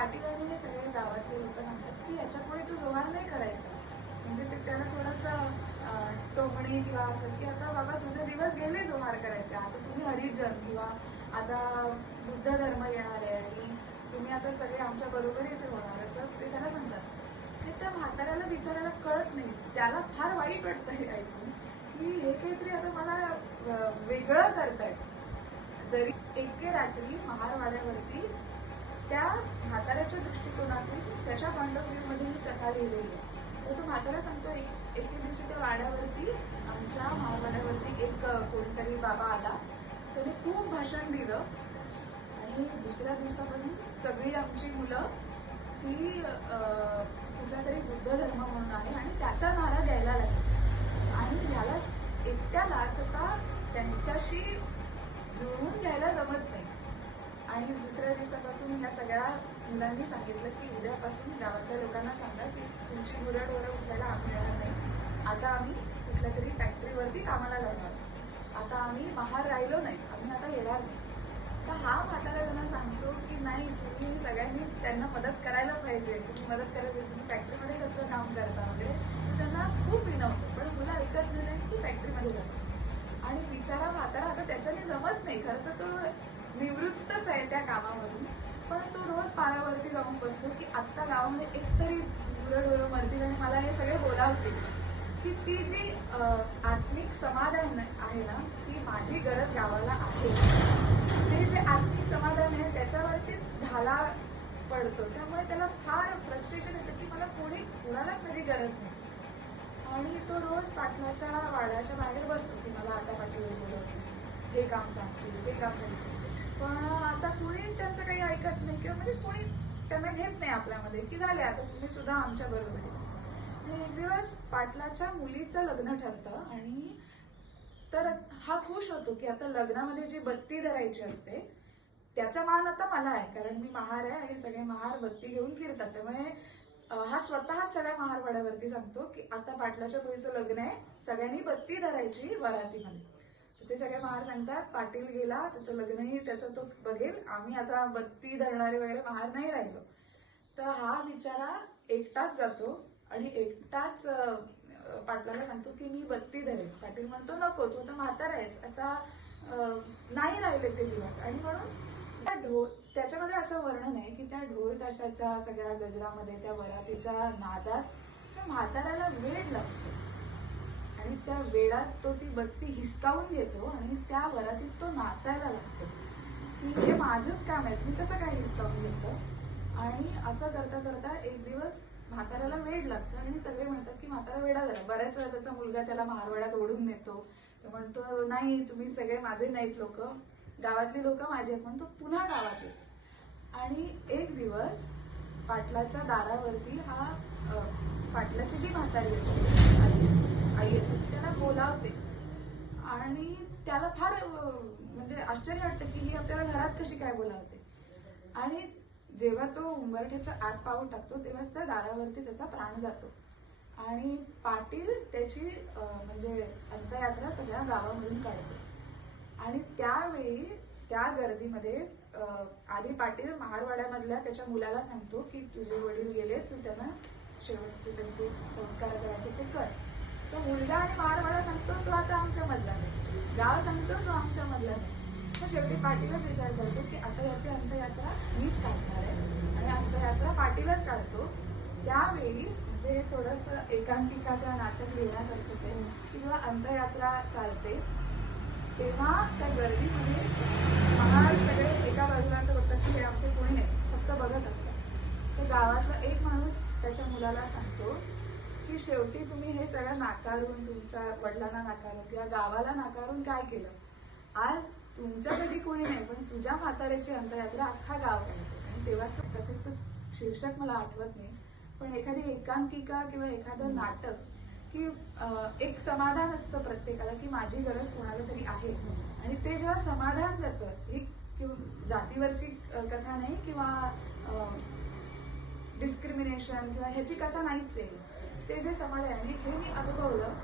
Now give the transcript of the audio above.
पाटील आणि सगळे गावातले लोक सांगतात की याच्यापुढे तू जोहार नाही करायचा. म्हणजे ते त्याला थोडंसं टोमणी किंवा असं की आता बाबा तुझे दिवस गेले जोहार करायचे, आता तुम्ही हरिजन किंवा आता बुद्ध धर्म येणार आहे आणि तुम्ही आता सगळे आमच्या बरोबरीचे होणार, असं ते त्याला सांगतात. आणि त्या म्हाताऱ्याला बिचारायला कळत नाही, त्याला फार वाईट वाटतं हे ऐकून की हे काहीतरी आता मला वेगळं करतायत. जरी एके रात्री महारवाड्यावरती त्या म्हाताऱ्याच्या दृष्टिकोनातून त्याच्या पॉइंट ऑफ व्ह्यू मध्ये ही कथा लिहिलेली आहे. तर तो म्हातारा सांगतो एके दिवशी त्या वाड्यावरती, आमच्या महारवाड्यावरती एक कोणीतरी बाबा आला, त्याने खूप भाषण दिलं आणि दुसऱ्या दिवसापासून सगळी आमची मुलं ती कुठला तरी बुद्ध धर्म म्हणून आहे आणि त्याचा नारा द्यायला लागला. आणि ह्याला एकट्यालाच आता त्यांच्याशी जुळवून घ्यायला जमत नाही. आणि दुसऱ्या दिवसापासून या सगळ्या मुलांनी सांगितलं की उद्यापासून गावातल्या लोकांना सांगा की तुमची गुरंढोरं उचलायला आम्ही येणार नाही, आता आम्ही कुठल्या तरी फॅक्टरीवरती कामाला जाणार, आता आम्ही महार राहिलो नाही, आम्ही आता येणार नाही. तर हा म्हातारा त्यांना सांगतो की नाही, तुम्ही सगळ्यांनी त्यांना मदत करायला पाहिजे, तुम्ही मदत करायला, तुम्ही फॅक्टरीमध्ये कसं काम करता वगैरे. त्यांना खूप विनवतो, पण मुलं ऐकत नाही की फॅक्टरीमध्ये जातात. आणि बिचारा म्हातारा आता त्याच्याने जमत नाही, खरं तर तो निवृत्तच आहे त्या कामामधून, पण तो रोज पारावरती जाऊन बसतो की आत्ता गावामध्ये एकतरी गुरंढोरं मरतील आणि मला हे सगळे बोलावतील. की ती जी आत्मिक समाधान आहे ना, ती माझी गरज गावाला आहे. ते जे आत्मिक समाधान आहे त्याच्यावरतीच ढाला पडतो. त्यामुळे त्याला फार फ्रस्ट्रेशन येतं की मला कोणालाच माझी गरज नाही. आणि तो रोज पाटलाच्या वाड्याच्या बाहेर बसतो की मला आता पाटील बोलवतील, हे काम सांगतील, ते काम सांगतील. पण आता कुणीच त्यांचं काही ऐकत नाही किंवा म्हणजे कोणी त्यांना घेत नाही आपल्यामध्ये की झाले आता तुम्ही सुद्धा आमच्या बरोबरीच. आणि एक दिवस पाटलाच्या मुलीचं लग्न ठरतं आणि तर हा खुश होतो की आता लग्नामध्ये जी बत्ती धरायची असते त्याचा मान आता मला आहे, कारण मी महार आहे आणि सगळे महार बत्ती घेऊन फिरतात. त्यामुळे हा स्वतःच सगळ्या महारवाड्यावरती सांगतो की आता पाटलाच्या मुलीचं लग्न आहे, सगळ्यांनी बत्ती धरायची वरातीमध्ये. तर ते सगळे महार सांगतात पाटील गेला, त्याचं लग्नही त्याचं तो बघेल, आम्ही आता बत्ती धरणारे वगैरे महार नाही राहिलो. तर हा बिचारा एकटाच जातो आणि एकटाच पाटलाला सांगतो की मी बत्ती धरेल. पाटील म्हणतो नको, तू तर म्हातारा आहेस, आता नाही राहिले ते दिवस. आणि म्हणून त्याच्यामध्ये असं वर्णन आहे की त्या ढोल ताशाच्या सगळ्या गजरामध्ये, त्या वरातीच्या नादात त्या म्हाताऱ्याला वेड लागतो आणि त्या वेळात तो ती बत्ती हिसकावून घेतो आणि त्या वरातीत तो नाचायला लागतो की हे माझंच काम आहे, तुम्ही कसं काय हिसकावून घेतलं. आणि असं करता करता एक दिवस म्हाताऱ्याला वेड लागतं आणि सगळे म्हणतात की म्हातारा वेडा झाला. बऱ्याच वेळा त्याचा मुलगा त्याला महारवाड्यात ओढून नेतो, तो म्हणतो नाही तुम्ही सगळे माझे नाहीत लोक, गावातली लोक माझी आहेत, म्हणून तो पुन्हा गावात येतो. आणि एक दिवस पाटलाच्या दारावरती हा पाटलाची जी म्हातारी असते आई असते त्याला बोलावते आणि त्याला फार म्हणजे आश्चर्य वाटतं की ही आपल्याला घरात कशी काय बोलावते. आणि जेव्हा तो उंबरठ्याच्या आत पाऊल टाकतो तेव्हाच त्या दारावरती त्याचा प्राण जातो. आणि पाटील त्याची म्हणजे अंत्ययात्रा सगळ्या गावामधून काढतो. आणि त्यावेळी त्या गर्दीमध्ये आधी पाटील महारवाड्यामधल्या त्याच्या मुलाला सांगतो की तुझे वडील गेले, तू त्यांना शेवटचे त्यांचे संस्कार करायचे ते कर. तो मुलगा आणि महारवाडा सांगतो तो आता आमच्या मधला नाही, गाव सांगतो तो आमच्या मधला नाही. तर शेवटी पाटीलच विचार करतो की आता याची अंत्ययात्रा मीच काढणार आहे आणि अंत्ययात्रा पाटीलच काढतो. त्यावेळी म्हणजे हे थोडंसं एकांकिका किंवा नाटक लिहिण्यासारखंच आहे की जेव्हा अंत्ययात्रा चालते तेव्हा त्या गर्दीमध्ये महार सगळे एका बाजूला असं बघतात की हे आमचे कोणी नाही, फक्त बघत असतात. तर गावातला एक माणूस त्याच्या मुलाला सांगतो की शेवटी तुम्ही हे सगळं नाकारून, तुमच्या वडिलांना नाकारून किंवा गावाला नाकारून काय केलं, आज तुमच्यासाठी कोणी नाही पण तुझ्या म्हाताऱ्याची अंत्ययात्रा अख्खा गाव करतो. आणि तेव्हा कथेचं शीर्षक मला आठवत नाही, पण एखादी एकांकिका किंवा एखादं नाटक की एक समाधान असतं प्रत्येकाला की माझी गरज कोणाला तरी आहे. आणि ते जेव्हा समाधान जातं, ही जातीवरची कथा नाही किंवा डिस्क्रिमिनेशन किंवा ह्याची कथा नाहीच आहे, ते जे समाधान आहे हे मी अनुभवलं